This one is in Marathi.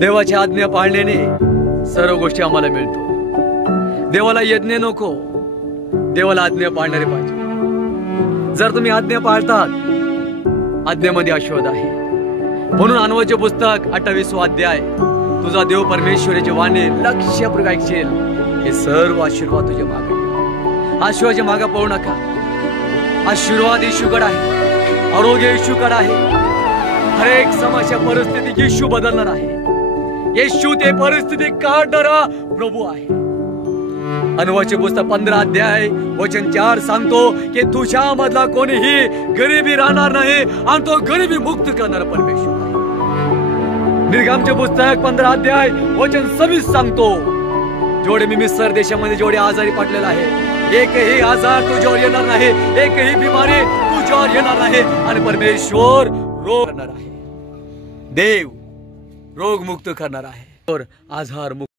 देवाची आज्ञा पाळण्याने सर्व गोष्टी आम्हाला मिळतो। देवाला यज्ञ नको, देवाला आज्ञा पाळणारे पाहिजे। जर तुम्ही आज्ञा पाळतात, आज्ञेमध्ये आशीर्वाद आहे। म्हणून अन्वाचे पुस्तक 28 अध्याय, तुझा देव परमेश्वराचे वाणी लक्षपूर्वक ऐकशील, हे सर्व आशीर्वाद तुझ्या मागे। आशीर्वादाच्या मागे पळू नका। आशीर्वाद येशूकडे आहे, आरोग्य येशूकडे आहे। हर एक समस्या परिस्थिती येशू बदलणार आहे। येशू ते परिस्थिती काढणारा प्रभू आहे। अन्वाचे पुस्तक 15 अध्याय वचन 4 सांगतो की तुझ्या मधला कोणीही गरिबी राहणार नाही आणि तो गरिबी मुक्त करणारा परमेश्वर आहे। निर्गमचे पुस्तक 15 अध्याय वचन 26 सांगतो, जेवढे मी मिस्र देशामध्ये जेवढे आजारी पडलेला आहे, एकही आजार तुझ्यावर येणार नाही, एकही बिमारी तुझ्यावर येणार नाही, आणि परमेश्वर रोग करणार आहे। देव रोग मुक्त करणार आहे, और आजार मुक्त